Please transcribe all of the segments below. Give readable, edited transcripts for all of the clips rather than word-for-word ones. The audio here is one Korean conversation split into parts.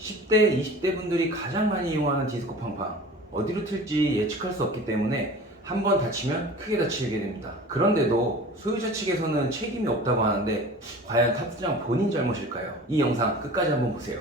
10대, 20대 분들이 가장 많이 이용하는 디스코 팡팡. 어디로 튈지 예측할 수 없기 때문에 한 번 다치면 크게 다치게 됩니다. 그런데도 소유자 측에서는 책임이 없다고 하는데 과연 탑승장 본인 잘못일까요? 이 영상 끝까지 한번 보세요.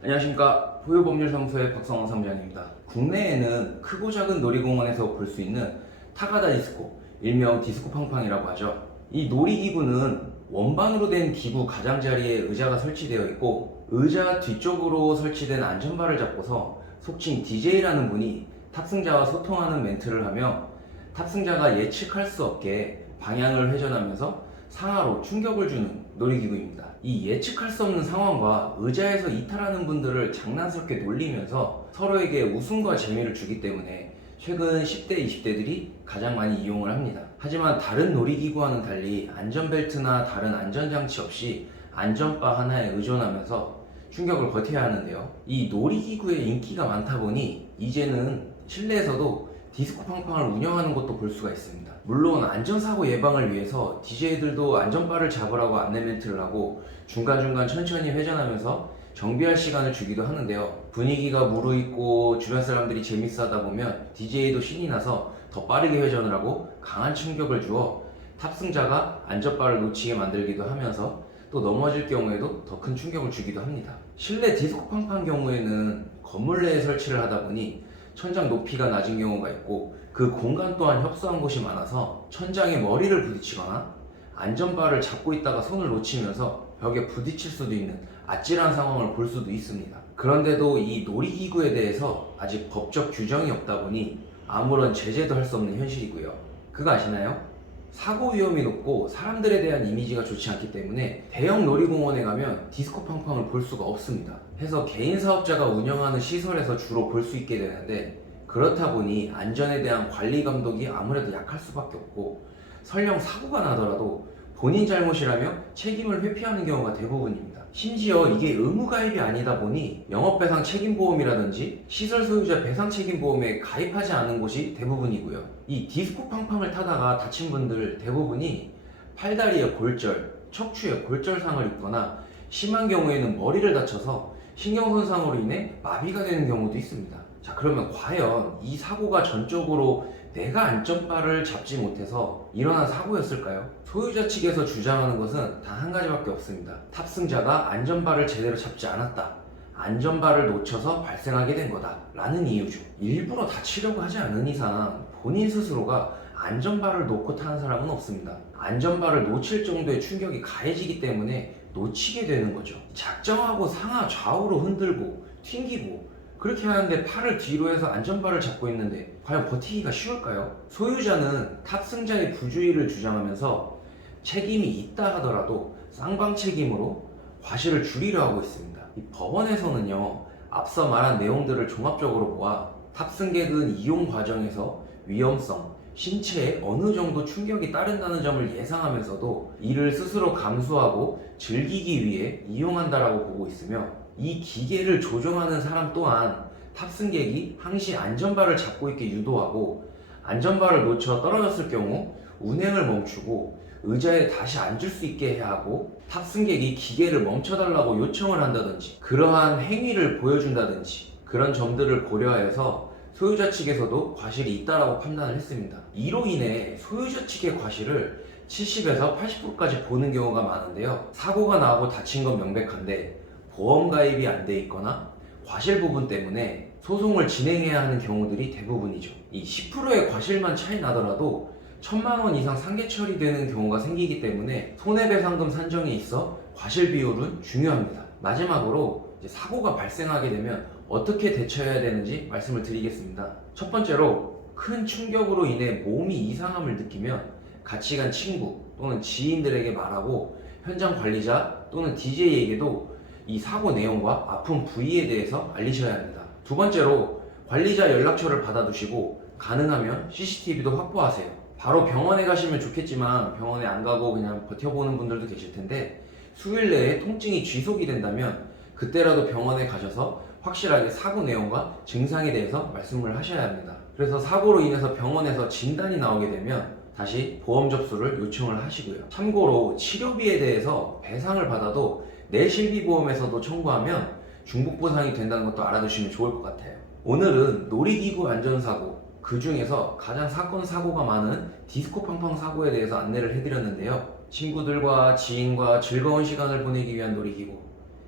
안녕하십니까. 포유법률사무소의 박성원 사무장입니다. 국내에는 크고 작은 놀이공원에서 볼 수 있는 타가다 디스코, 일명 디스코 팡팡이라고 하죠. 이 놀이기구는 원반으로 된 기구 가장자리에 의자가 설치되어 있고, 의자 뒤쪽으로 설치된 안전바를 잡고서 속칭 DJ라는 분이 탑승자와 소통하는 멘트를 하며 탑승자가 예측할 수 없게 방향을 회전하면서 상하로 충격을 주는 놀이기구입니다. 이 예측할 수 없는 상황과 의자에서 이탈하는 분들을 장난스럽게 놀리면서 서로에게 웃음과 재미를 주기 때문에 최근 10대, 20대들이 가장 많이 이용을 합니다. 하지만 다른 놀이기구와는 달리 안전벨트나 다른 안전장치 없이 안전바 하나에 의존하면서 충격을 버텨야 하는데요. 이 놀이기구의 인기가 많다 보니 이제는 실내에서도 디스코 팡팡을 운영하는 곳도 볼 수가 있습니다. 물론 안전사고 예방을 위해서 DJ들도 안전바를 잡으라고 안내 멘트를 하고 중간중간 천천히 회전하면서 정비할 시간을 주기도 하는데요. 분위기가 무르익고 주변 사람들이 재밌어 하다 보면 DJ도 신이 나서 더 빠르게 회전을 하고 강한 충격을 주어 탑승자가 안전바를 놓치게 만들기도 하면서 또 넘어질 경우에도 더 큰 충격을 주기도 합니다. 실내 디스코 팡팡 경우에는 건물 내에 설치를 하다 보니 천장 높이가 낮은 경우가 있고, 그 공간 또한 협소한 곳이 많아서 천장에 머리를 부딪히거나 안전바를 잡고 있다가 손을 놓치면서 벽에 부딪힐 수도 있는 아찔한 상황을 볼 수도 있습니다. 그런데도 이 놀이기구에 대해서 아직 법적 규정이 없다 보니 아무런 제재도 할 수 없는 현실이고요. 그거 아시나요? 사고 위험이 높고 사람들에 대한 이미지가 좋지 않기 때문에 대형 놀이공원에 가면 디스코 팡팡을 볼 수가 없습니다. 해서 개인 사업자가 운영하는 시설에서 주로 볼 수 있게 되는데, 그렇다 보니 안전에 대한 관리 감독이 아무래도 약할 수밖에 없고, 설령 사고가 나더라도 본인 잘못이라며 책임을 회피하는 경우가 대부분입니다. 심지어 이게 의무가입이 아니다 보니 영업배상 책임보험이라든지 시설 소유자 배상 책임보험에 가입하지 않은 곳이 대부분이고요. 이 디스코 팡팡을 타다가 다친 분들 대부분이 팔다리에 골절, 척추에 골절상을 입거나 심한 경우에는 머리를 다쳐서 신경손상으로 인해 마비가 되는 경우도 있습니다. 자, 그러면 과연 이 사고가 전적으로 내가 안전바를 잡지 못해서 일어난 사고였을까요? 소유자 측에서 주장하는 것은 단 한 가지밖에 없습니다. 탑승자가 안전바를 제대로 잡지 않았다, 안전바를 놓쳐서 발생하게 된 거다 라는 이유죠. 일부러 다치려고 하지 않은 이상 본인 스스로가 안전바를 놓고 타는 사람은 없습니다. 안전바를 놓칠 정도의 충격이 가해지기 때문에 놓치게 되는 거죠. 작정하고 상하 좌우로 흔들고 튕기고 그렇게 하는데 팔을 뒤로 해서 안전바를 잡고 있는데 과연 버티기가 쉬울까요? 소유자는 탑승자의 부주의를 주장하면서 책임이 있다 하더라도 쌍방 책임으로 과실을 줄이려 하고 있습니다. 이 법원에서는요, 앞서 말한 내용들을 종합적으로 모아 탑승객은 이용 과정에서 위험성, 신체에 어느 정도 충격이 따른다는 점을 예상하면서도 이를 스스로 감수하고 즐기기 위해 이용한다라고 보고 있으며, 이 기계를 조종하는 사람 또한 탑승객이 항시 안전바를 잡고 있게 유도하고, 안전바를 놓쳐 떨어졌을 경우 운행을 멈추고 의자에 다시 앉을 수 있게 해야 하고, 탑승객이 기계를 멈춰달라고 요청을 한다든지 그러한 행위를 보여준다든지 그런 점들을 고려하여서 소유자 측에서도 과실이 있다라고 판단을 했습니다. 이로 인해 소유자 측의 과실을 70에서 80%까지 보는 경우가 많은데요. 사고가 나고 다친 건 명백한데 보험 가입이 안 돼 있거나 과실 부분 때문에 소송을 진행해야 하는 경우들이 대부분이죠. 이 10%의 과실만 차이 나더라도 1,000만 원 이상 상계 처리되는 경우가 생기기 때문에 손해배상금 산정에 있어 과실 비율은 중요합니다. 마지막으로 이제 사고가 발생하게 되면 어떻게 대처해야 되는지 말씀을 드리겠습니다. 첫 번째로, 큰 충격으로 인해 몸이 이상함을 느끼면 같이 간 친구 또는 지인들에게 말하고 현장 관리자 또는 DJ에게도 이 사고 내용과 아픈 부위에 대해서 알리셔야 합니다. 두 번째로, 관리자 연락처를 받아두시고 가능하면 CCTV도 확보하세요. 바로 병원에 가시면 좋겠지만 병원에 안 가고 그냥 버텨보는 분들도 계실 텐데, 수일 내에 통증이 지속이 된다면 그때라도 병원에 가셔서 확실하게 사고 내용과 증상에 대해서 말씀을 하셔야 합니다. 그래서 사고로 인해서 병원에서 진단이 나오게 되면 다시 보험 접수를 요청을 하시고요. 참고로 치료비에 대해서 배상을 받아도 내 실비보험에서도 청구하면 중복보상이 된다는 것도 알아두시면 좋을 것 같아요. 오늘은 놀이기구 안전사고, 그 중에서 가장 사건 사고가 많은 디스코 팡팡 사고에 대해서 안내를 해드렸는데요. 친구들과 지인과 즐거운 시간을 보내기 위한 놀이기구,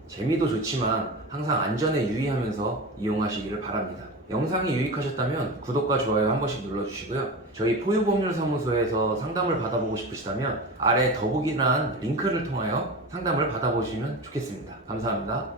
재미도 좋지만 항상 안전에 유의하면서 이용하시기를 바랍니다. 영상이 유익하셨다면 구독과 좋아요 한 번씩 눌러주시고요. 저희 포유법률사무소에서 상담을 받아보고 싶으시다면 아래 더보기란 링크를 통하여 상담을 받아보시면 좋겠습니다. 감사합니다.